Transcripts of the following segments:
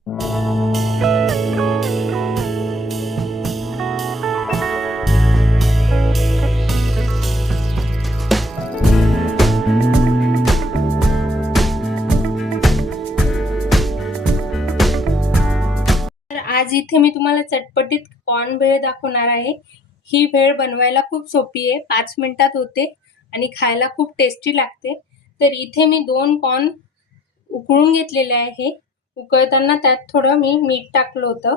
आज इथे मी तुम्हाला चटपटीत कॉर्न भेळ दाखवणार आहे। ही भेळ बनवायला खूप सोपी आहे, 5 मिनिटात होते आणि खायला खूप टेस्टी लागते। तर इथे मी 2 कॉर्न उकळून घेतलेले आहे। उकळताना त्यात थोडं मी मीठ टाकलं होतं।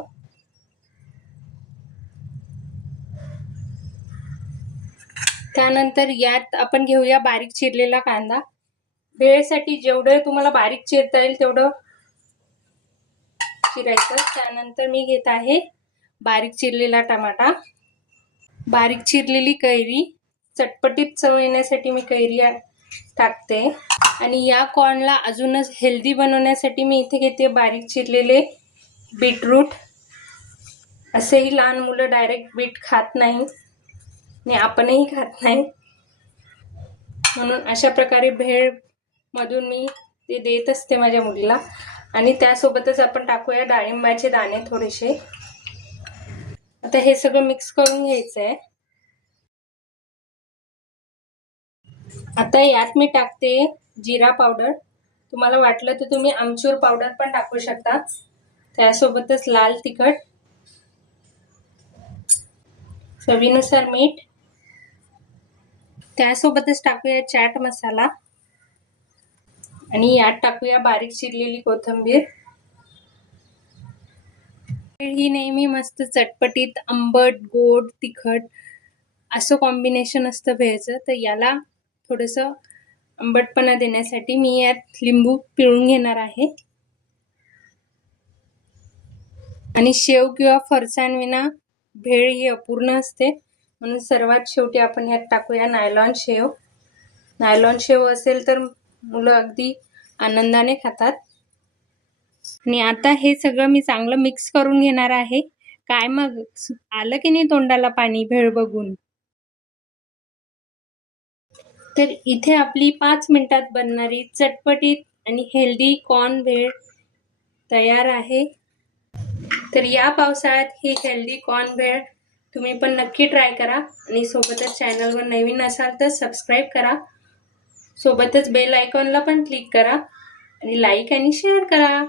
त्यानंतर यात आपण घेऊया बारीक चिरलेला कांदा। भेळसाठी जेवढं तुम्हाला बारीक चिरता येईल तेवढं चिरायचं। त्यानंतर मी घेत आहे बारीक चिरलेला टमाटा, बारीक चिरलेली कैरी, चटपटीत चव येण्यासाठी मी कैरी टाकते। आणि या कॉर्नला अजूनच हेल्दी बनवण्यासाठी मी इथे घेते बारीक चिरलेले बीटरूट। असेही लहान मुलं डायरेक्ट बीट खात नाही आणि आपणही खात नाही, म्हणून अशा प्रकारे भेळ मधून मी ते देत असते माझ्या मुलीला। आणि त्यासोबतच आपण टाकूया डाळिंबाचे दाणे थोडेसे। आता हे सगळं मिक्स करून घ्यायचं आहे। आता यात मी टाकते जिरा पावडर। तुम्हाला वाटलं तर तुम्ही आमचूर पावडर पण टाकू शकता। त्यासोबतच लाल तिखट, चवीनुसार मीठ, त्यासोबतच टाकूया चाट मसाला आणि यात टाकूया बारीक चिरलेली कोथिंबीर। ही नेहमी मस्त चटपटीत आंबट गोड तिखट असं कॉम्बिनेशन असतं भेळचं, तर याला थोडंसं आंबटपणा देण्यासाठी मी यात लिंबू पिळून घेणार आहे। आणि शेव किंवा फरसाण विना भेळ ही अपूर्ण असते, म्हणून सर्वात शेवटी आपण यात टाकूया नायलॉन शेव। नायलॉन शेव असेल तर मुलं अगदी आनंदाने खातात। आणि आता हे सगळं मी चांगलं मिक्स करून घेणार आहे। काय मग आलं की नाही तोंडाला पाणी भेळ बघून? तर इथे आपली 5 मिनिटात बनणारी चटपटीत आणि हेल्दी कॉर्न भेळ तयार आहे। तर या पावसाळ्यात ही हेल्दी कॉर्न भेळ तुम्ही पण नक्की ट्राय करा आणि सोबतच चॅनलवर नवीन असाल तर सबस्क्राइब करा। सोबतच बेल आयकॉनला पण क्लिक करा आणि लाईक आणि शेअर करा।